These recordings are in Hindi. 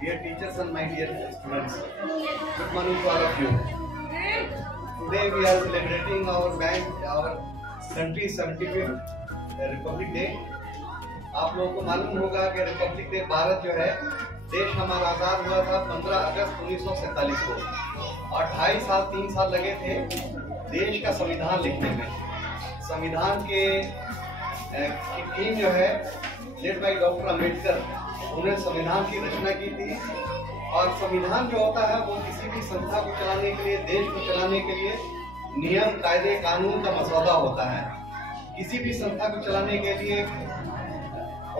Dear teachers and my dear students, good morning to all of you. Today we are celebrating our country's 75th Republic Day. आप लोगों को मालूम होगा कि रिपब्लिक डे भारत जो है देश हमारा आज़ाद हुआ था 15 अगस्त 1947 को और 3 साल लगे थे देश का संविधान लिखने में। संविधान के टीम जो है लेड बाई डॉक्टर अम्बेडकर, उन्होंने संविधान की रचना की थी। और संविधान जो होता है वो किसी भी संस्था को चलाने के लिए, देश को चलाने के लिए नियम, कायदे, कानून का मसौदा होता है। किसी भी संस्था को चलाने के लिए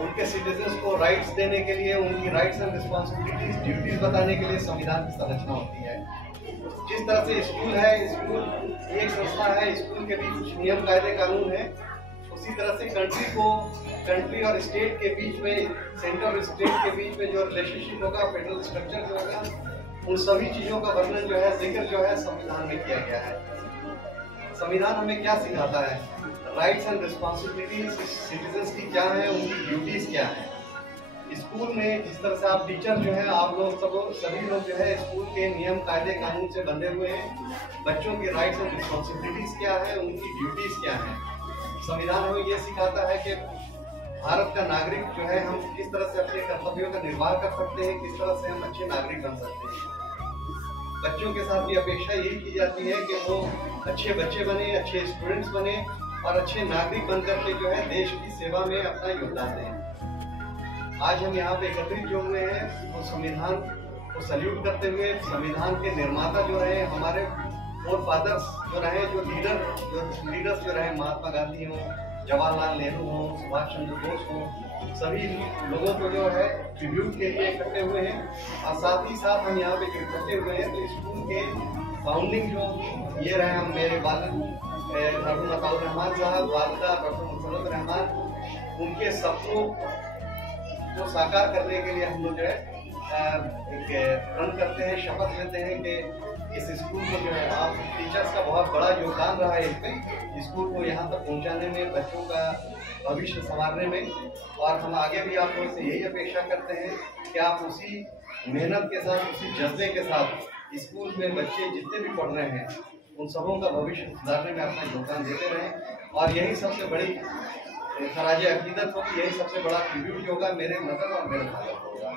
उनके सिटीजन्स को राइट्स देने के लिए, उनकी राइट्स एंड रिस्पॉन्सिबिलिटीज, ड्यूटीज बताने के लिए संविधान की संरचना होती है। जिस तरह से स्कूल है, स्कूल एक संस्था है, स्कूल के भी कुछ नियम, कायदे, कानून है। उसी तरह से कंट्री और स्टेट के बीच में, सेंटर और स्टेट के बीच में जो रिलेशनशिप होगा, फेडरल स्ट्रक्चर जो होगा, उन सभी चीज़ों का वर्णन जो है, जिक्र जो है संविधान में किया गया है। संविधान हमें क्या सिखाता है? राइट्स एंड रिस्पॉन्सिबिलिटीज सिटीजन्स की क्या है, उनकी ड्यूटीज क्या है। स्कूल में जिस तरह से आप टीचर जो है, आप लोग सभी लोग जो है स्कूल के नियम, कायदे, कानून से बंधे हुए हैं। बच्चों की राइट्स एंड रिस्पॉन्सिबिलिटीज क्या है, उनकी ड्यूटीज क्या है। संविधान हमें ये सिखाता है कि भारत का नागरिक जो है, हम किस तरह से अपने कर्तव्यों का निर्वाह कर सकते हैं, किस तरह से हम अच्छे नागरिक बन सकते हैं। बच्चों के साथ भी अपेक्षा यही की जाती है कि वो अच्छे बच्चे बने, अच्छे स्टूडेंट्स बने और अच्छे नागरिक बनकर के जो है देश की सेवा में अपना योगदान दें। आज हम यहाँ पे एकत्रित जो हुए हैं वो संविधान को सल्यूट करते हुए, संविधान के निर्माता जो रहे, हमारे फोर फादर्स जो रहे, जो लीडर्स जो रहे, महात्मा गांधी हों, जवाहरलाल नेहरू हों, सुभाष चंद्र बोस हों, सभी लोगों को जो है ट्रिब्यूट के लिए इकट्ठे हुए हैं। और साथ ही साथ हम यहाँ पे इकट्ठे हुए हैं तो स्कूल के फाउंडिंग जो ये रहे, हम मेरे वालिद अताउर रहमान साहब, वालिदा डॉक्टर मुसरत रहमान, उनके सपनों को साकार करने के लिए हम लोग जो है एक प्रण करते हैं, शपथ लेते हैं कि इस स्कूल को जो है, आप टीचर्स का बहुत बड़ा योगदान रहा है इसमें, स्कूल को यहाँ तक पहुँचाने में, बच्चों का भविष्य संवारने में। और हम आगे भी आप लोगों से यही अपेक्षा करते हैं कि आप उसी मेहनत के साथ, उसी जज्बे के साथ स्कूल में बच्चे जितने भी पढ़ रहे हैं उन सबों का भविष्य सुधारने में अपना योगदान देते रहें। और यही सबसे बड़ी खराज अकीदत होगी, यही सबसे बड़ा ट्रिब्यूट होगा मेरे मदर और मेरे फादर को होगा।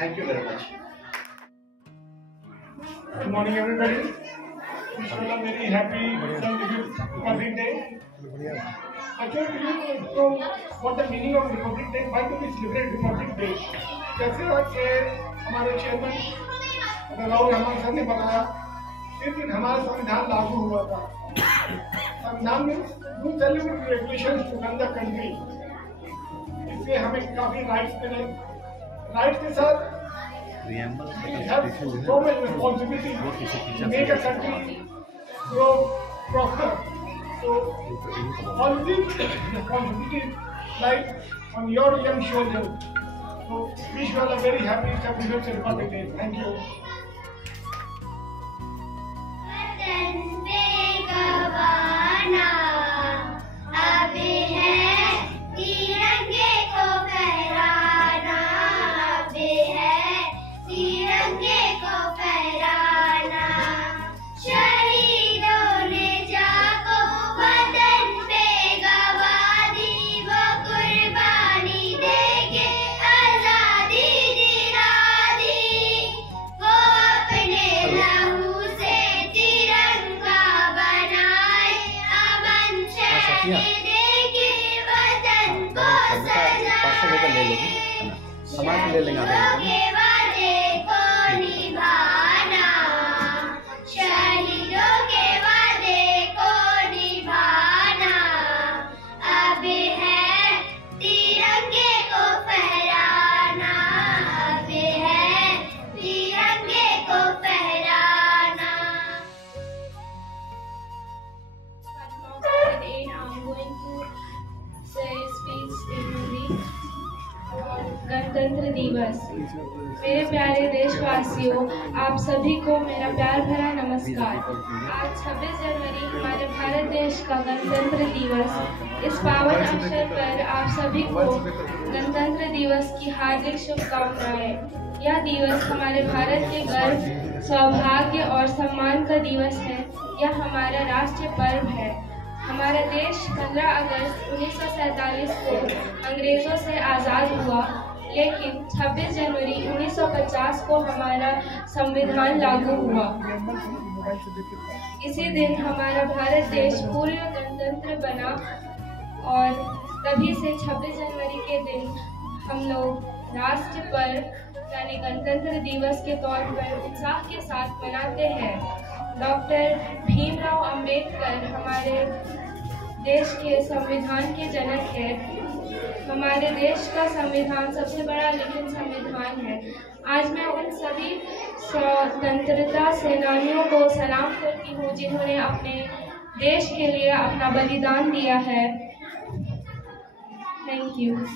Thank you very much. Good morning, everybody. Wish you all a very happy 75th Republic Day. Actually, do you know what the meaning of Republic Day? Why do we celebrate Republic Day? जैसे आज हमारे चेयरमैन राहुल रहमान साहब ने बताया, इस दिन हमारा संविधान लागू हुआ था। संविधान में we celebrate regulations to run the country. इससे हमें काफी राइट्स मिले। राइट्स के साथ we have so much responsibility to make a country grow, prosper. So all these responsibilities lie on your young shoulders. So wish you all a very happy 75th Republic Day. Thank you. समाज ले लेंगे गणतंत्र दिवस। मेरे प्यारे देशवासियों, आप सभी को मेरा प्यार भरा नमस्कार। आज 26 जनवरी हमारे भारत देश का गणतंत्र दिवस। इस पावन अवसर पर आप सभी को गणतंत्र दिवस की हार्दिक शुभकामनाएं। यह दिवस हमारे भारत के गर्व, सौभाग्य और सम्मान का दिवस है। यह हमारा राष्ट्रीय पर्व है। हमारा देश 15 अगस्त 1947 को अंग्रेजों से आज़ाद हुआ, लेकिन 26 जनवरी 1950 को हमारा संविधान लागू हुआ। इसी दिन हमारा भारत देश पूर्ण गणतंत्र बना और तभी से 26 जनवरी के दिन हम लोग राष्ट्र पर्व यानी गणतंत्र दिवस के तौर पर उत्साह के साथ मनाते हैं। डॉक्टर भीमराव अंबेडकर हमारे देश के संविधान के जनक है। हमारे देश का संविधान सबसे बड़ा लिखित संविधान है। आज मैं उन सभी स्वतंत्रता सेनानियों को सलाम करती हूँ जिन्होंने अपने देश के लिए अपना बलिदान दिया है। Thank you.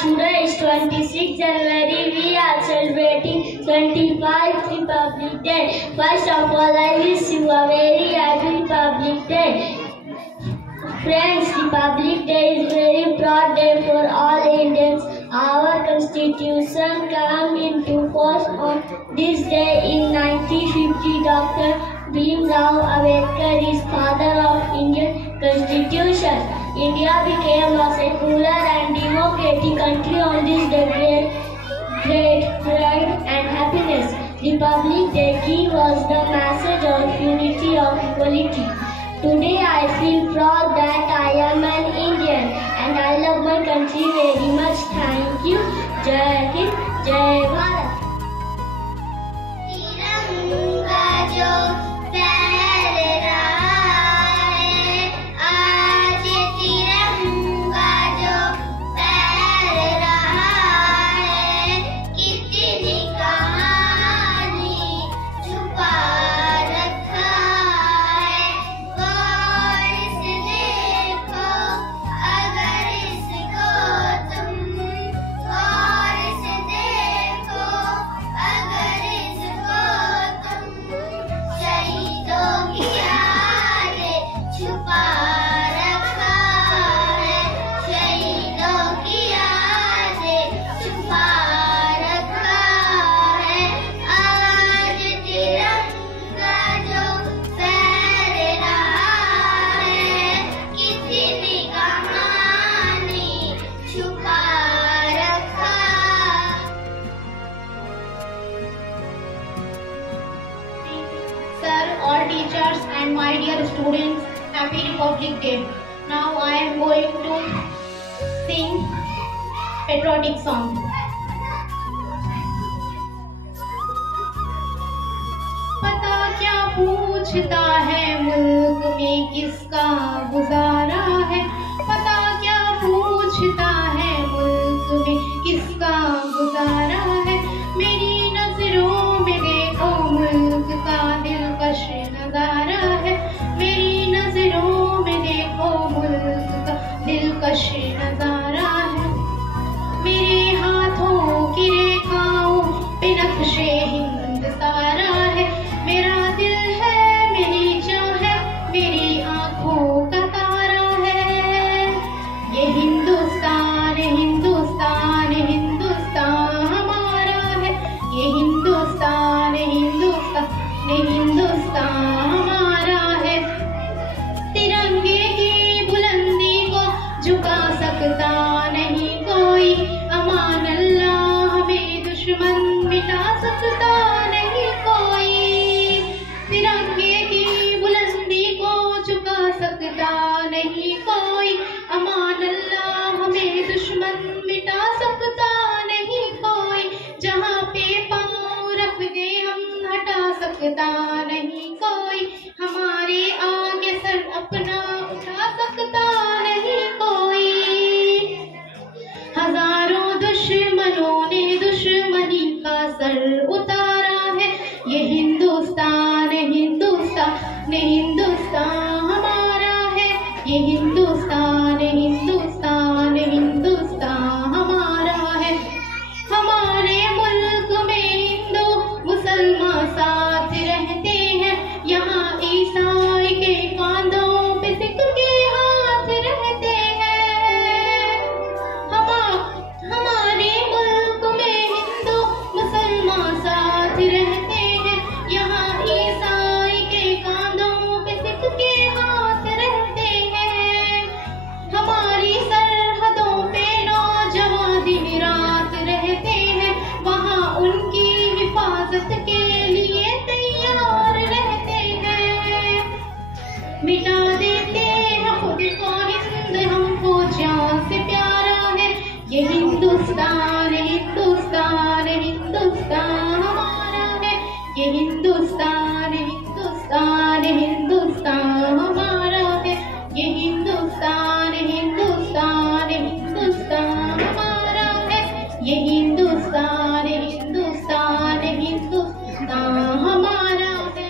Today is 26 January. We are celebrating 25th Republic Day. First of all, I wish you a very happy Republic Day. Friends, Republic Day is very proud day for all Indians. Our Constitution came into force on this day in 1950. Dr. Bhimrao Ambedkar is father of Indian Constitution. India became a secular and democratic country on this day. Great pride and happiness. Republic Day gives us the message of unity of equality. Today I feel proud that I am an Indian and I love my country very much. Thank you. Jai Hind, Jai Bharat. and my dear students, Happy Republic Day. Now I am going to sing patriotic song. पता क्या पूछता है मुल्क में किसका गुजारा है, पता क्या पूछता है मुल्क में किसका गुजारा है। मेरी नजरों में देखो मुल्क का दिलकश नजारा है, मेरी नजरों में देखो मुल्क का दिलकश नजारा है। मेरे हाथों की रेखाओं पे नक्शे हिंद सारा है, मेरा दिल है मेरी जान है मेरी आंखों का तारा है। ये हिंदुस्तान हिंदुस्तान हिंदुस्तान हमारा है, ये हिंदुस्तान हिंदुस्तान हिंदुस्तान हमारा है। तिरंगे की बुलंदी को झुका सकता नहीं कोई, अमान अल्लाह हमें दुश्मन मिटा सकता नहीं कोई। तिरंगे की बुलंदी को झुका सकता नहीं कोई, अमान अल्लाह हमें दुश्मन मिटा सकता नहीं कोई। जहाँ पे पाँव रख गए हम हटा सकता नहीं कोई, हमारे आगे सर अपना उठा सकता नहीं कोई। हजारों दुश्मनों ने दुश्मनी का सर उतारा है, ये हिंदुस्तान हिंदुस्तान हिंदुस्तान हमारा है, ये हिंदुस्तान हिंदुस्तान हिंदुस्तान हमारा है। हमारे मुल्क में हिंदू मुसलमान साथ रहते हैं, यहाँ ईसाई के कांधों पे सिख के हाथ रहते हैं। हमारे मुल्क में हिंदू मुसलमान साथ रहते हैं, यहाँ ईसाई के कांधों पे सिख के हाथ रहते हैं। हमारी सरहदों पे नौजवान दिन रात रहते हैं, वहाँ उनकी हिफाजत के लिए तैयार रहते हैं। मिटा देते हैं खुद को हिंद हमको जान से प्यारा है, ये हिंदुस्तान हिंदुस्तान हिंदुस्तान हमारा है, ये हिंदुस्तान हिंदुस्तान हिंदुस्तान हमारा है, ये हिंदुस्तान हिंदुस्तान हिंदुस्तान हमारा है, ये हिंदुस्तान हिंदुस्तान हिंदुस्तान हमारा है।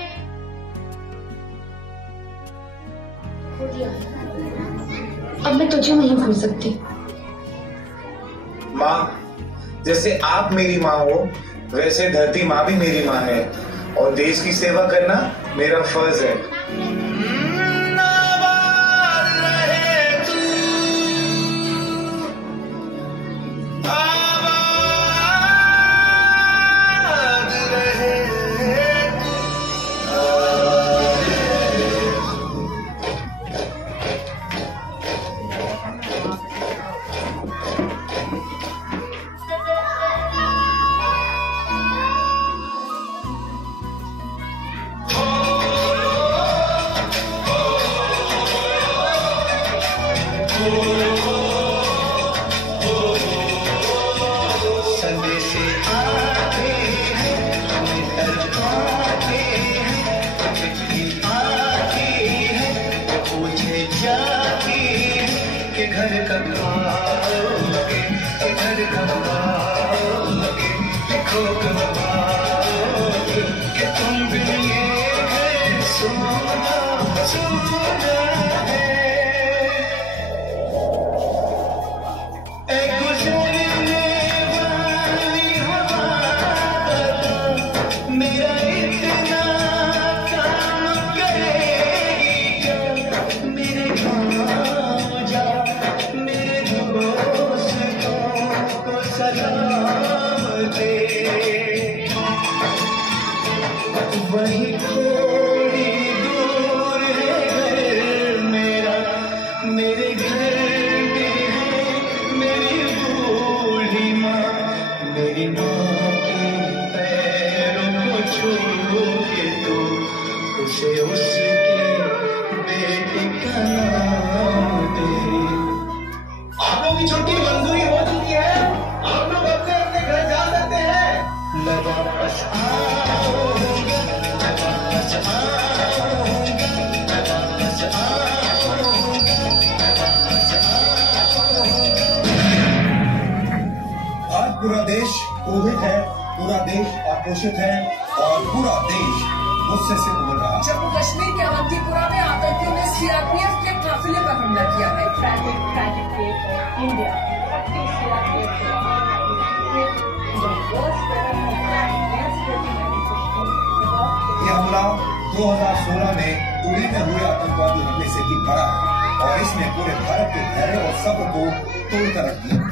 अब मैं तुझे नहीं भूल सकती। माँ, जैसे आप मेरी माँ हो वैसे धरती माँ भी मेरी माँ है, और देश की सेवा करना मेरा फर्ज है। सलाम दे। पूरा देश क्रोधित है, पूरा देश आक्रोशित है और पूरा देश गुस्से से उबल रहा है। जम्मू कश्मीर के अवंतीपुरा में आतंकियों ने सीआरपीएफ के काफिले पर हमला किया है। ये हमला 2016 में उड़ी में हुए आतंकवादी हमले से भी बड़ा है और इसने पूरे भारत के धैर्य और सब्र को तोड़कर रख दिया।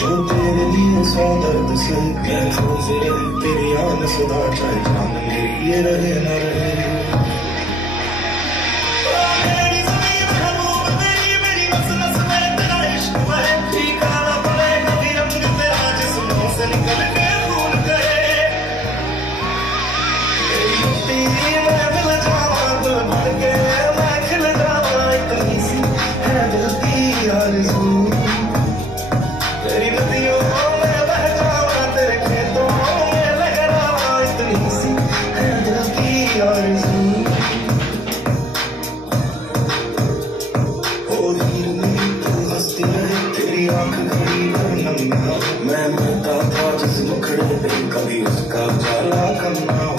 जो तेरे लिए सौ दर्द से महफूज रहे, तेरी आन सुधा चाहे जान मेरी ये रहे न रहे। मैं मरता था जिस मुखड़े पे कभी उसका जाला कम ना हो।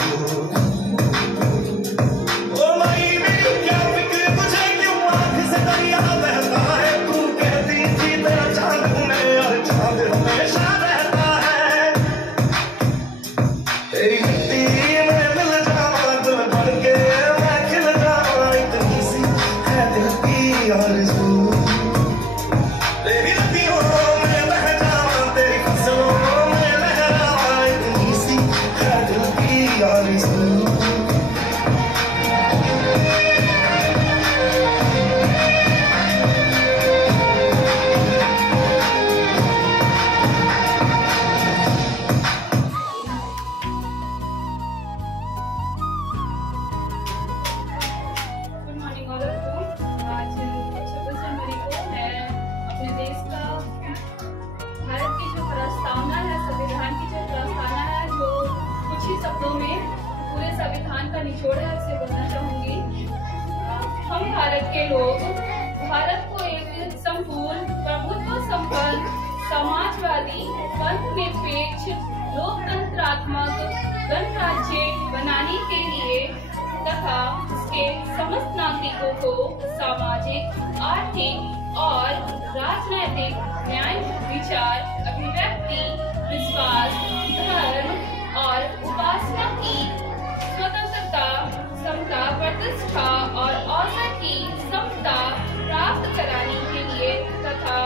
ओ माई मेरी क्या फिक्र तुझे, क्यों आँख से दरिया बहता है। तू कहती थी तेरा चांद में और चांद हमेशा रहता है। तेरी मिट्टी में मिल जावा तो बढ़ के मैं खिल जावा, इतनी सी है दिल की आरज़ू। तेरी नदियों में बह जावा, तेरी फसलों में लहरावा, इतनी सी है दिल की आरज़ू। Good morning all of you. आज 26 जनवरी को मैं अपने देश का, भारत की जो प्रस्तावना है, संविधान की जो प्रस्तावना है, जो कुछ ही शब्दों में पूरे संविधान का निचोड़ है, उसे बोलना चाहूंगी। हम भारत के लोग भारत को एक संपूर्ण प्रभुत्व संपन्न समाजवादी धर्मनिरपेक्ष लोकतंत्रात्मक गणराज्य बनाने के लिए तथा इसके समस्त नागरिकों को सामाजिक, आर्थिक और राजनैतिक न्याय, विचार, अभिव्यक्ति, विश्वास, धर्म और उपासना की स्वतंत्रता, समता, प्रतिष्ठा और अवसर की समता प्राप्त कराने के लिए तथा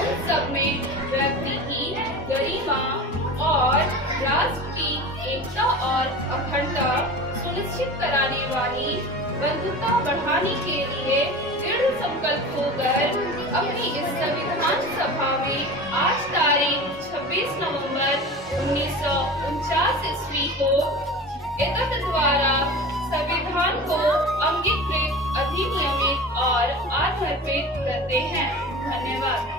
उन सब में व्यक्ति की गरिमा और राष्ट्र की एकता और अखंडता सुनिश्चित कराने वाली बंधुता बढ़ाने के लिए दृढ़ संकल्प होकर अपनी इस संविधान सभा में आज तारीख 26 नवंबर 1949 ईस्वी को एकत्र द्वारा संविधान को अंगीकृत, अधिनियमित और आत्मर्पित करते हैं। धन्यवाद।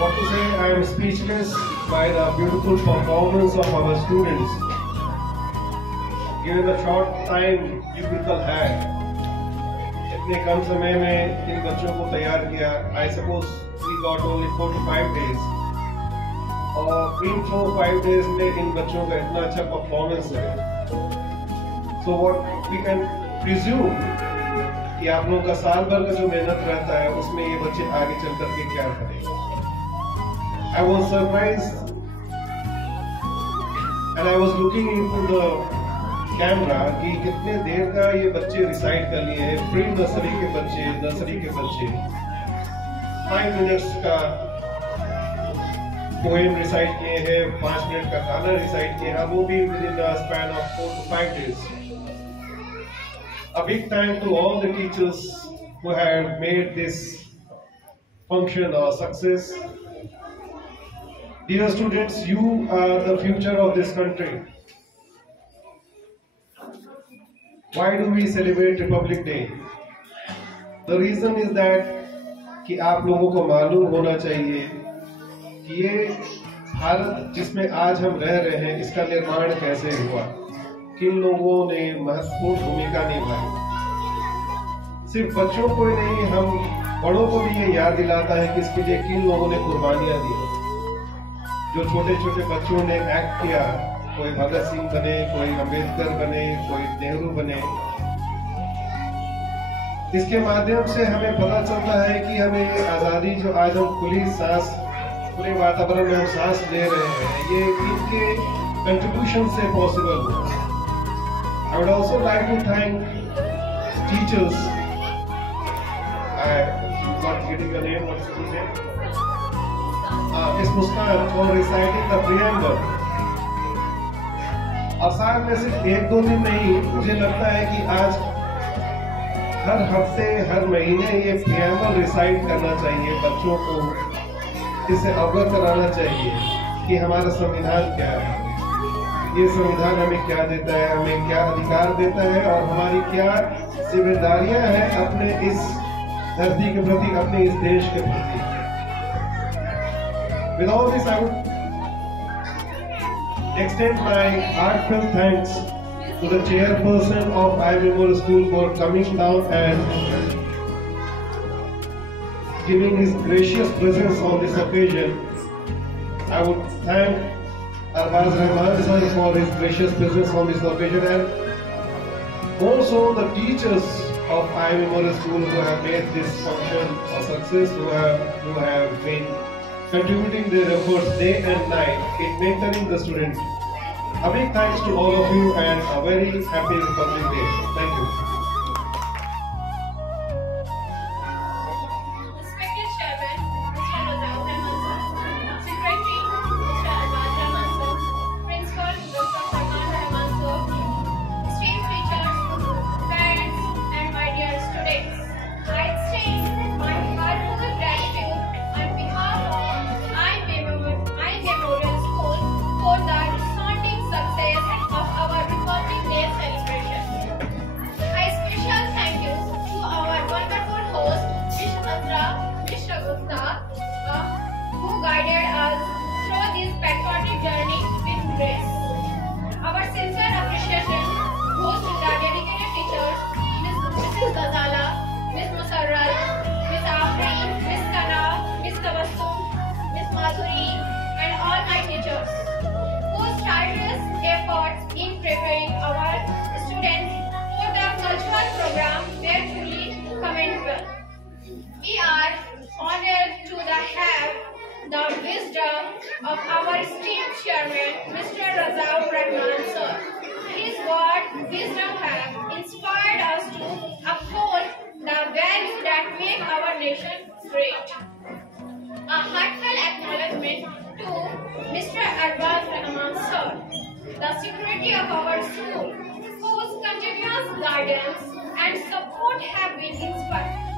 What to say? I am speechless by the beautiful performance of our students. given the short time you people had, इतने कम समय में इन बच्चों को तैयार किया. I suppose we got only 4 to 5 days. और इन 4-5 days में इन बच्चों का इतना अच्छा परफॉर्मेंस है. So what we can presume कि आप लोगों का साल भर का जो मेहनत रहता है उसमें ये बच्चे आगे चल करके क्या करेंगे. I was surprised and I was looking into the camera कि कितने देर का ये बच्चे रिसाइट कर लिए हैं. प्री नर्सरी के बच्चे 5 मिनट्स का पोएम रिसाइट किए हैं, 5 मिनट का गाना रिसाइट किए हैं, वो भी with in the span of 4 to 5 days. A big thank to all the teachers who have made this function a success. Dear students, you are the future of this country. Why do we celebrate Republic Day? The reason is that कि आप लोगों को मालूम होना चाहिए कि ये भारत जिसमें आज हम रह रहे हैं इसका निर्माण कैसे हुआ, किन लोगों ने महत्वपूर्ण भूमिका निभाई. सिर्फ बच्चों को ही नहीं, हम बड़ों को भी ये याद दिलाता है कि इसके लिए किन लोगों ने कुर्बानियां दी. जो छोटे छोटे बच्चों ने एक्ट किया, कोई भगत सिंह बने, कोई अंबेडकर बने, कोई नेहरू बने. इसके माध्यम से हमें पता चलता है कि हमें आजादी जो आज हम खुली सांस, पूरे वातावरण में हम सांस ले रहे हैं, ये इनके कंट्रीब्यूशन से पॉसिबल हुआ. I would also like to thank teachers. I'm not getting your name. What's your name? Miss Muskan for reciting the preamble. और साल में सिर्फ 1-2 दिन नहीं, मुझे लगता है कि आज हर हफ्ते हर महीने ये preamble रिसाइट करना चाहिए. बच्चों को इससे अवगत कराना चाहिए कि हमारा संविधान क्या है, ये संविधान हमें क्या देता है, हमें क्या अधिकार देता है और हमारी क्या जिम्मेदारियां हैं अपने इस धरती के प्रति, अपने इस देश के प्रति. With all this, I would extend my heartfelt thanks to the chairperson of I Memorial School for coming down and giving his gracious presence on this occasion. I would thank Arbaz Rahman sir for his gracious presence on this occasion, and also the teachers of I Memorial School who have made this function a success, who have been contributing their efforts day and night in mentoring the students. A big thanks to all of you and a very happy Republic Day. Thank you. Respected Chairman, Mr. Razaul Rahman sir, Secretary, Mr. Arbaz Rahman sir, Principal, Dr. Salman Rahman sir, esteemed teachers, parents, and my dear students, I extend my heartfelt gratitude on behalf of I Memorial School for the resounding success of our Republic Day celebration. A special thank you to our wonderful host, Ms. Azra Mishra Gupta, who guided us through this patriotic journey with grace. Our sincere appreciation goes to the dedicated teachers, Mrs. Ghazala, Ms. Musarrat, Ms. Afreen, Ms. Kana, Ms. Tabassum, Ms. Madhuri, and all my teachers, whose tireless efforts in preparing our students for the cultural program were truly commendable. We are honored to have the wisdom of our esteemed chairman, Mr. Razaul Rahman sir. His word wisdom have inspired us to uphold the values that make our nation great. A heartfelt acknowledgement to Mr. Arbaz Rahman sir, the secretary of our school, whose continuous guidance and support have been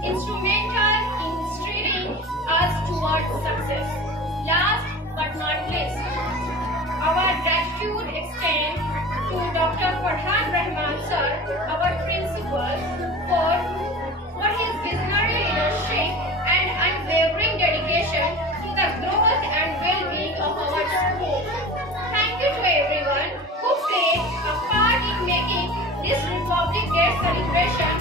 instrumental in steering us towards success. Last but not least, our gratitude extends to Dr. Farhan Rahman sir, our principal, for his visionary leadership and unwavering dedication to the growth and well-being of our school. Thank you to everyone who played a part in making celebration